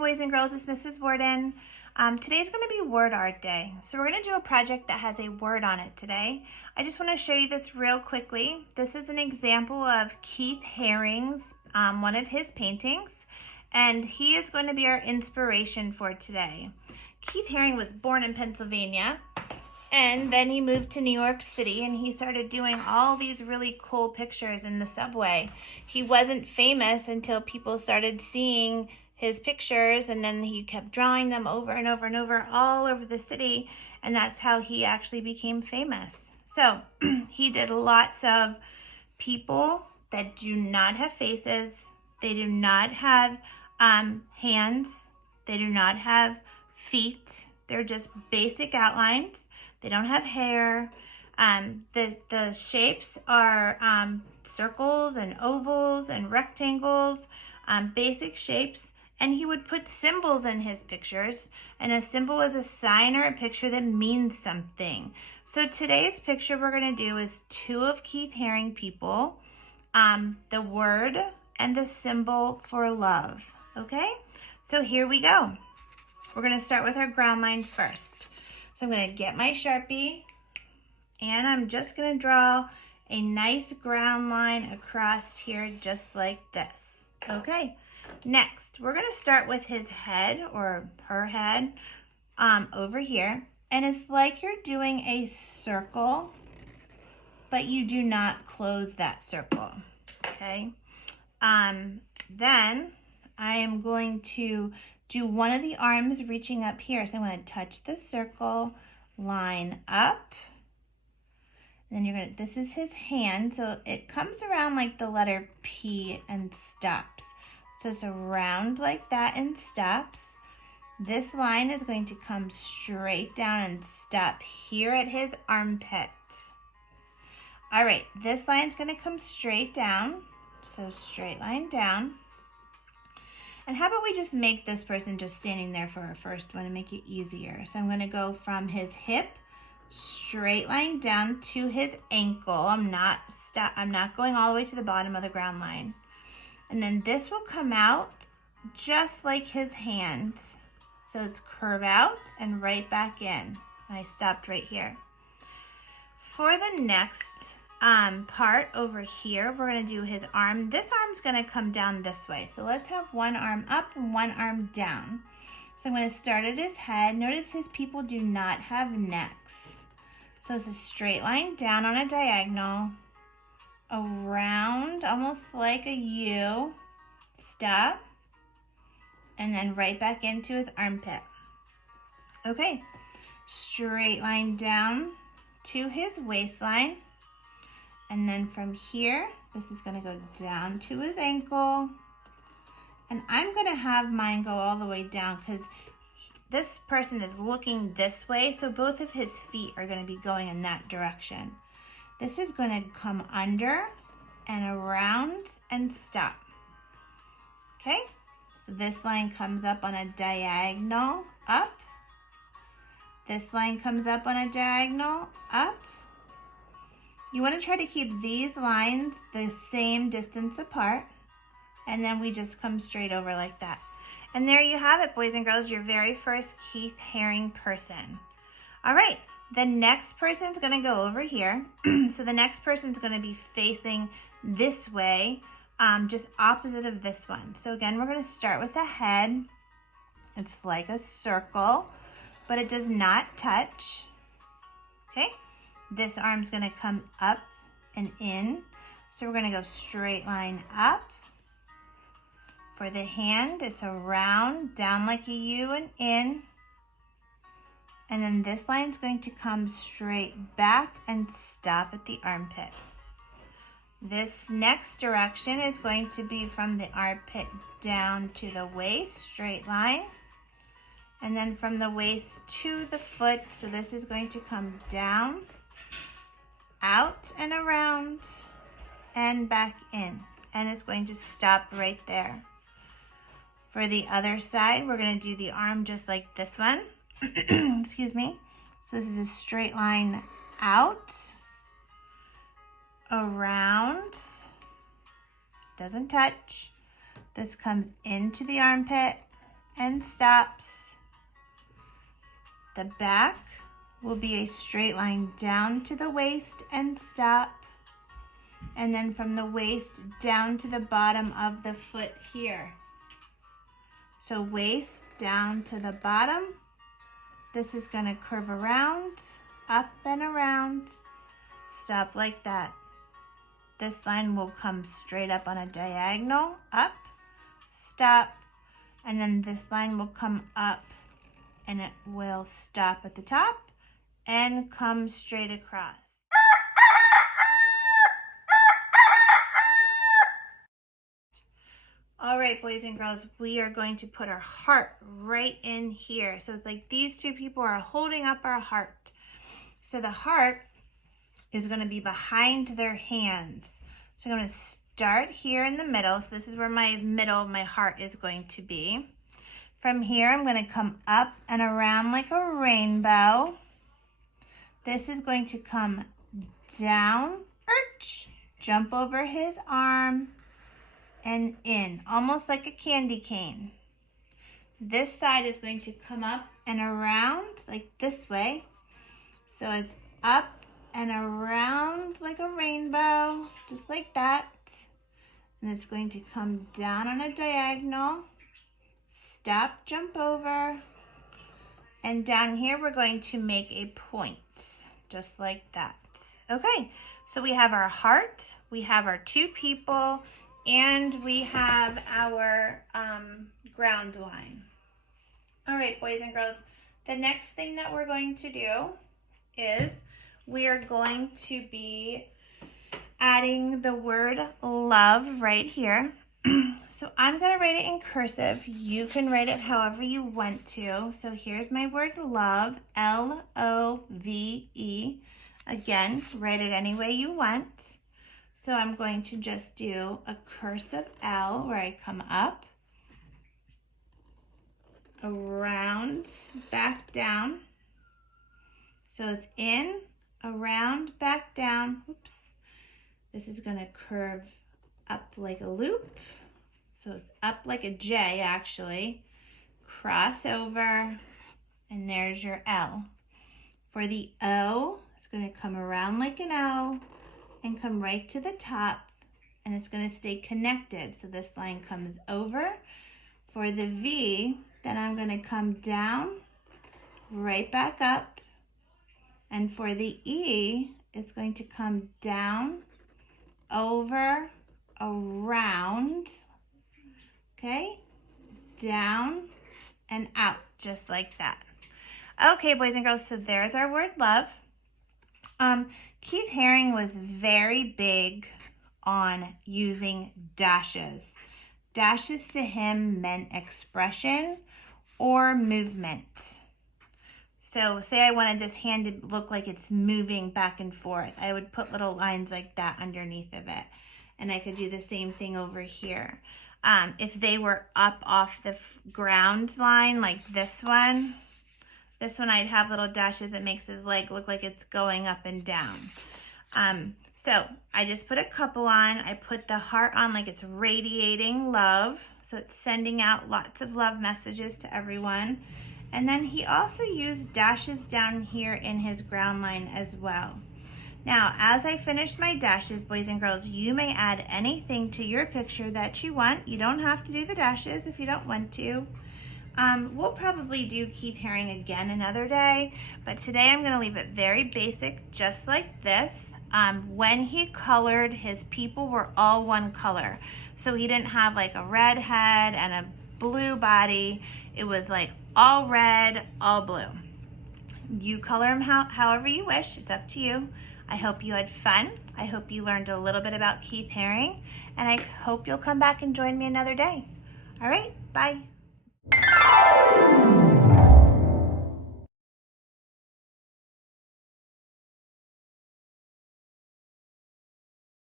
boys and girls, it's Mrs. Warden. Today's going to be word art day. So we're going to do a project that has a word on it today. I just want to show you this real quickly. This is an example of Keith Haring's, one of his paintings, and he is going to be our inspiration for today. Keith Haring was born in Pennsylvania, and then he moved to New York City and he started doing all these really cool pictures in the subway. He wasn't famous until people started seeing his pictures, and then he kept drawing them over and over and over all over the city, and that's how he actually became famous. So he did lots of people that do not have faces, they do not have hands, they do not have feet, they're just basic outlines. They don't have hair. The shapes are circles and ovals and rectangles, basic shapes. And he would put symbols in his pictures. And a symbol is a sign or a picture that means something. So today's picture we're going to do is two of Keith Haring people, the word and the symbol for love. Okay? So here we go. We're going to start with our ground line first. So I'm going to get my Sharpie, and I'm just going to draw a nice ground line across here just like this. Okay, next we're going to start with his head or her head over here, and it's like you're doing a circle, but you do not close that circle. Okay, then I am going to do one of the arms reaching up here. So I'm going to touch the circle, line up. Then you're going to, this is his hand. So it comes around like the letter P and stops. So it's around like that and stops. This line is going to come straight down and stop here at his armpit. All right, this line is going to come straight down. So straight line down. And how about we just make this person just standing there for our first one and make it easier. So I'm going to go from his hip, straight line down to his ankle. I'm not going all the way to the bottom of the ground line. And then this will come out just like his hand. So it's curve out and right back in. And I stopped right here. For the next part over here, we're going to do his arm. This arm's going to come down this way. So let's have one arm up and one arm down. So I'm going to start at his head. Notice his people do not have necks. So it's a straight line down on a diagonal, around almost like a U, stop, and then right back into his armpit. Okay, straight line down to his waistline. And then from here, this is going to go down to his ankle. And I'm going to have mine go all the way down because this person is looking this way. So both of his feet are going to be going in that direction. This is going to come under and around and stop. Okay, so this line comes up on a diagonal up. This line comes up on a diagonal up. You want to try to keep these lines the same distance apart, and then we just come straight over like that. And there you have it, boys and girls, your very first Keith Haring person. All right, the next person's going to go over here. So the next person's going to be facing this way, just opposite of this one. So again, we're going to start with the head. It's like a circle, but it does not touch. Okay. This arm's going to come up and in. So we're going to go straight line up. For the hand, it's around, down like a U and in. And then this line's going to come straight back and stop at the armpit. This next direction is going to be from the armpit down to the waist, straight line. And then from the waist to the foot. So this is going to come down, out and around and back in, and it's going to stop right there. For the other side, we're going to do the arm just like this one. Excuse me. So this is a straight line out, around, doesn't touch. This comes into the armpit and stops. The back will be a straight line down to the waist and stop. And then from the waist down to the bottom of the foot here. So waist down to the bottom. This is going to curve around, up and around, stop like that. This line will come straight up on a diagonal, up, stop, and then this line will come up and it will stop at the top and come straight across. All right, boys and girls, we are going to put our heart right in here. So it's like these two people are holding up our heart. So the heart is going to be behind their hands. So I'm going to start here in the middle. So this is where my middle of my heart is going to be. From here, I'm going to come up and around like a rainbow. This is going to come down, jump over his arm, and in, almost like a candy cane. This side is going to come up and around like this way. So it's up and around like a rainbow, just like that. And it's going to come down on a diagonal, stop, jump over, and down here we're going to make a point, just like that. Okay, so we have our heart, we have our two people, and we have our ground line. All right, boys and girls, the next thing that we're going to do is we are going to be adding the word love right here. So I'm going to write it in cursive. You can write it however you want to. So here's my word love, L-O-V-E. Again, write it any way you want. So I'm going to just do a cursive L where I come up, around, back down. So it's in, around, back down. Oops. This is going to curve up like a loop. So it's up like a J actually. Cross over, and there's your L. For the O, it's going to come around like an O and come right to the top, and it's going to stay connected. So this line comes over. For the V, then I'm going to come down, right back up. And for the E, it's going to come down, over, around, okay, down and out, just like that. Okay, boys and girls, so there's our word love. Keith Haring was very big on using dashes. Dashes to him meant expression or movement. So say I wanted this hand to look like it's moving back and forth. I would put little lines like that underneath of it. And I could do the same thing over here. If they were up off the ground line, like this one I'd have little dashes that makes his leg look like it's going up and down. So I just put a couple on. I put the heart on like it's radiating love. So it's sending out lots of love messages to everyone. And then he also used dashes down here in his ground line as well. Now, as I finish my dashes, boys and girls, you may add anything to your picture that you want. You don't have to do the dashes if you don't want to. We'll probably do Keith Haring again another day, but today I'm going to leave it very basic, just like this. When he colored, his people were all one color. So he didn't have like a red head and a blue body. It was like all red, all blue. You color him however you wish. It's up to you. I hope you had fun. I hope you learned a little bit about Keith Haring, and I hope you'll come back and join me another day. All right, bye.